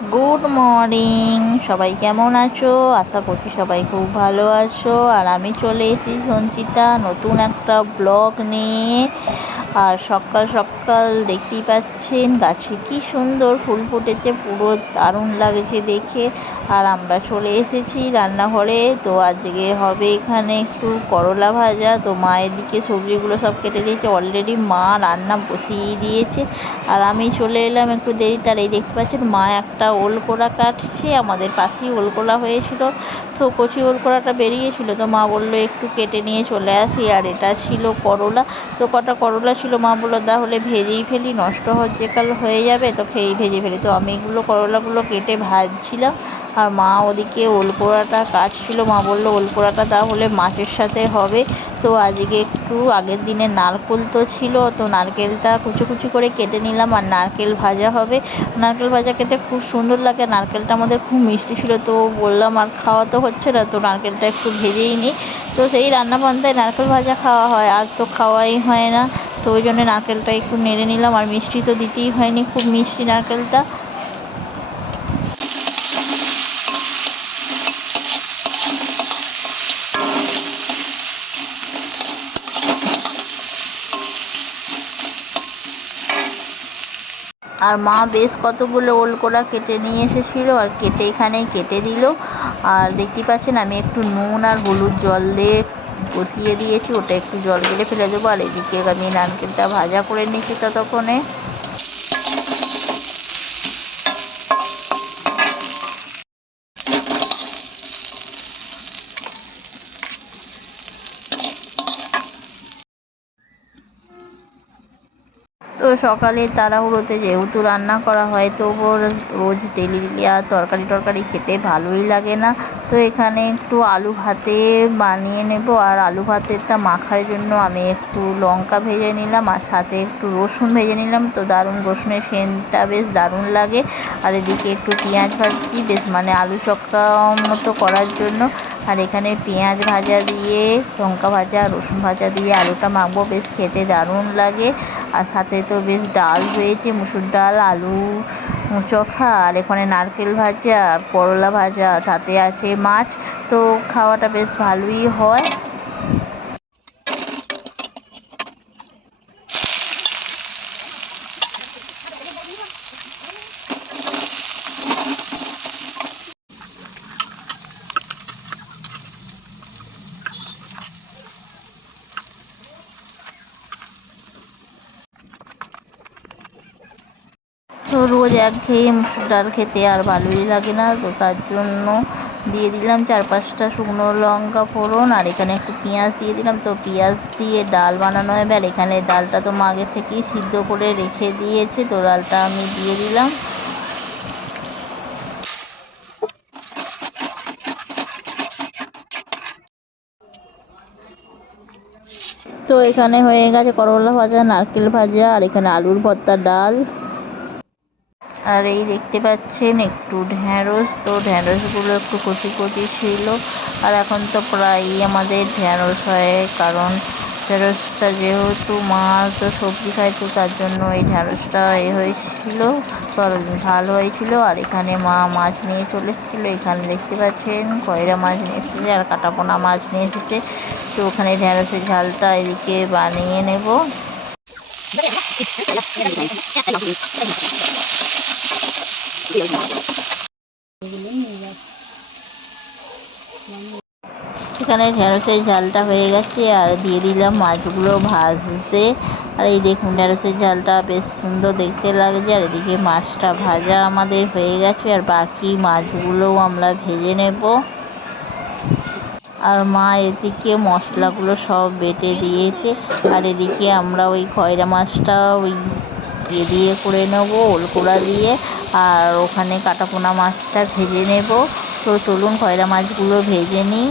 Good morning, সবাই কেমন আছো? আশা করছি সবাই খুব ভালো আছো। আর আমি চলে এসেছি সঞ্চিতা নতুন একটা ব্লগ নিয়ে। আর সকাল সকাল দেখতেই পাচ্ছেন গাছে কি সুন্দর ফুল ফুটেছে, পুরো দারুণ লাগছে দেখে। আর আমরা চলে এসেছি রান্নাঘরে। তো আজকে হবে এখানে একটু করলা ভাজা। তো মা এদিকে সবজিগুলো সব কেটে দিয়েছে, অলরেডি মা রান্না বসিয়ে দিয়েছে। আর আমি চলে এলাম একটু দেরি, তার এই দেখতে পাচ্ছেন মা একটা ওলকোড়া কাটছে। আমাদের পাশেই ওলকোড়া হয়েছিল, তো কচি ওলকোড়াটা বেরিয়েছিল, তো মা বললো একটু কেটে নিয়ে চলে আসি। আর এটা ছিল করলা, তো কটা করলা ছিল, মা বললো তাহলে ভেজেই ফেলি, নষ্ট যে কাল হয়ে যাবে, তো ভেজে ফেলি। তো আমি এগুলো করলাগুলো কেটে ভাজছিলাম, আর মা ওদিকে ওলকোড়াটা কাটছিল। মা বললো ওলকোড়াটা তাহলে মাছের সাথে হবে। তো আজকে একটু আগের দিনে নারকেল তো ছিল, তো নারকেলটা কুচি কুচি করে কেটে নিলাম। আর নারকেল ভাজা হবে। নারকেল ভাজা খেতে খুব সুন্দর লাগে। নারকেলটা আমাদের খুব মিষ্টি ছিল, তো বললাম আর খাওয়া তো হচ্ছে না, তো নারকেলটা একটু ভেজেই নিই। তো সেই রান্না পান্তায় নারকেল ভাজা খাওয়া হয়, আর তো খাওয়াই হয় না। তো ওই জন্য নারকেলটা একটু নেড়ে নিলাম। আর মিষ্টি তো দিতেই হয়নি, খুব মিষ্টি নারকেলটা। আর মা বেশ কতগুলো ওলকোড়া কেটে নিয়ে এসেছিলো, আর এখানে কেটে দিল। আর দেখতে পাচ্ছেন আমি একটু নুন আর হলুদ জল দিয়ে বসিয়ে দিয়েছি, ওটা একটু জল গেলে ফেলে দেবো। আর এদিকে আমি নারকেলটা ভাজা করে নিচ্ছি ততক্ষণে। তো সকালে তাড়াহুড়োতে যেহেতু রান্না করা হয়, তো রোজ তেলিয়া তরকারি খেতে ভালোই লাগে না। তো এখানে একটু আলু ভাতে বানিয়ে নেব। আর আলু ভাতেরটা মাখার জন্য আমি একটু লঙ্কা ভেজে নিলাম, আর সাথে একটু রসুন ভেজে নিলাম। তো দারুণ রসুনের সেন্টটা বেশ দারুণ লাগে। আর এদিকে একটু পেঁয়াজ ভাজছি, বেশ আলু চক্কা মতো করার জন্য। আর এখানে পেঁয়াজ ভাজা দিয়ে, লঙ্কা ভাজা, রসুন ভাজা দিয়ে আলুটা মাখবো, বেশ খেতে দারুণ লাগে। আর সাথে তো বেশ ডাল হয়েছে, মুসুর ডাল, আলু চোখা, আর এখানে নারকেল ভাজা, করলা ভাজা, তাতে আছে মাছ। তো খাওয়াটা বেশ ভালোই হয়। তো রোজ একঘেয়ে মুসুর ডাল খেতে আর ভালোই লাগে না, তো তার জন্য দিয়ে দিলাম 4-5টা শুকনো লঙ্কা ফোড়ন। আর এখানে একটু পেঁয়াজ দিয়ে দিলাম। তো পেঁয়াজ দিয়ে ডাল বানানো হবে। আর এখানে ডালটা তো মা আগে থেকেই সিদ্ধ করে রেখে দিয়েছে, তো ডালটা আমি দিয়ে দিলাম। তো এখানে হয়ে গেছে করলা ভাজা, নারকেল ভাজা, আর এখানে আলুর ভর্তা, ডাল। আর এই দেখতে পাচ্ছেন একটু ঢ্যাঁড়স, তো ঢ্যাঁড়সগুলো একটু কচি কচি ছিল। আর এখন তো প্রায়ই আমাদের ঢ্যাঁড়স হয়, কারণ ঢ্যাঁড়সটা যেহেতু মা তো সবজি খায়, তো তার জন্য এই ঢ্যাঁড়সটা হয়েছিল, ঝাল হয়েছিল। আর এখানে মা মাছ নিয়ে চলে এসেছিলো। এখানে দেখতে পাচ্ছেন কয়রা মাছ নিয়ে এসেছে, আর কাটাপোনা মাছ নিয়ে এসেছে। তো ওখানে ঢ্যাঁড়সের ঝালটা এদিকে বানিয়ে নেব। এখানে ঢেঁড়সের ঝালটা হয়ে গেছে, আর দিয়ে দিলাম মাছগুলো ভাজতে। আর এই দেখুন ঢেঁড়সের ঝালটা বেশ সুন্দর দেখতে লাগছে। আর এদিকে মাছটা ভাজা আমাদের হয়ে গেছে, আর বাকি মাছগুলোও আমরা ভেজে নেব। আর মা এদিকে মশলাগুলো সব বেটে দিয়েছে। আর এদিকে আমরা ওই খয়রা মাছটা ওই দিয়ে করে নেবো, ওলকোড়া দিয়ে। আর ওখানে কাটাপোনা মাছটা ভেজে নেব। তো চলুন খয়রা মাছগুলো ভেজে নিই।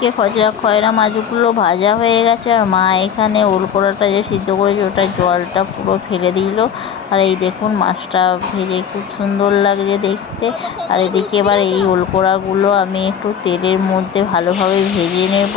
এদিকে খয়রা মাছগুলো ভাজা হয়ে গেছে, আর মা এখানে ওলকোড়াটা যে সিদ্ধ করেছে ওটা জলটা পুরো ফেলে দিল। আর এই দেখুন মাছটা ভেজে খুব সুন্দর লাগছে দেখতে। আর এদিকে এবার এই ওলকোড়াগুলো আমি একটু তেলের মধ্যে ভালোভাবে ভেজে নেব।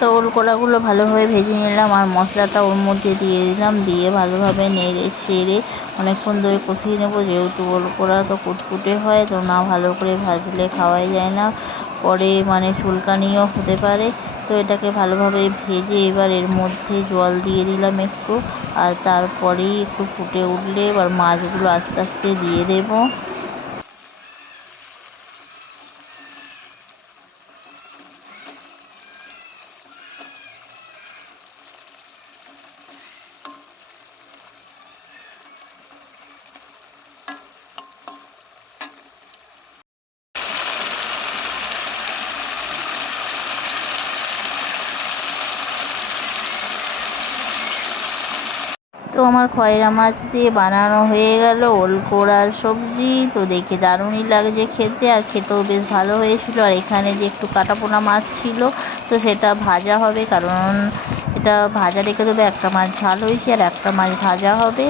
তো ওলকড়াগুলো ভালোভাবে ভেজে নিলাম, আর মশলাটা ওর মধ্যে দিয়ে দিলাম, দিয়ে ভালোভাবে নেড়ে চেড়ে অনেকক্ষণ ধরে কষিয়ে নেবো। যেহেতু ওলকড়া তো কুটকুটে হয়, তো না ভালো করে ভাজলে খাওয়াই যায় না, পরে মানে চুলকানিও হতে পারে। তো এটাকে ভালোভাবে ভেজে এবার এর মধ্যে জল দিয়ে দিলাম একটু, আর তারপরেই একটু ফুটে উঠলে এবার মাছগুলো আস্তে আস্তে দিয়ে দেবো। তো আমার খয়রা মাছ দিয়ে বানানো হয়ে গেল ওলকোড়ার সবজি। তো দেখে দারুণই লাগছে খেতে, আর খেতেও বেশ ভালো হয়েছিল। আর এখানে যে একটু কাটাপোনা মাছ ছিল, তো সেটা ভাজা হবে, কারণ এটা ভাজা রেখে দেবে। একটা মাছ ঝাল হয়েছে আর একটা মাছ ভাজা হবে।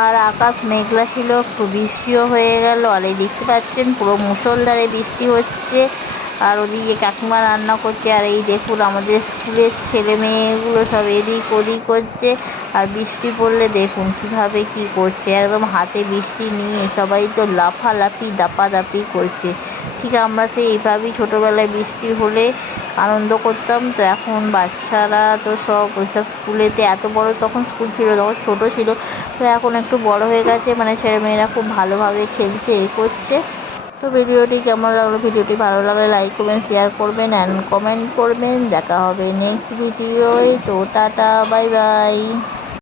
আর আকাশ মেঘলা ছিল, একটু বৃষ্টিও হয়ে গেল। আর এই দেখতে পাচ্ছেন পুরো মুষলধারে বৃষ্টি হচ্ছে, আর ওদিকে কাকিমা রান্না করছে। আর এই দেখুন আমাদের স্কুলের ছেলে মেয়েগুলো সব এদিক ওদিক করছে, আর বৃষ্টি পড়লে দেখুন কীভাবে কী করছে, একদম হাতে বৃষ্টি নিয়ে সবাই তো লাফালাফি দাপাদাপি করছে। ঠিক আমরা সেই এইভাবেই ছোটোবেলায় বৃষ্টি হলে আনন্দ করতাম। তো এখন বাচ্চারা তো সব ওইসব স্কুলেতে, এত বড় তখন স্কুল ছিল, তখন ছোটো ছিল, তো এখন একটু বড় হয়ে গেছে, মানে ছেলেমেয়েরা খুব ভালোভাবে খেলছে, করছে। তো ভিডিওটি কেমন লাগলো, ভিডিওটি ভালো লাগলে লাইক করবেন, শেয়ার করবেন অ্যান্ড কমেন্ট করবেন। দেখা হবে নেক্সট ভিডিওয়। তো টাটা, বাই বাই।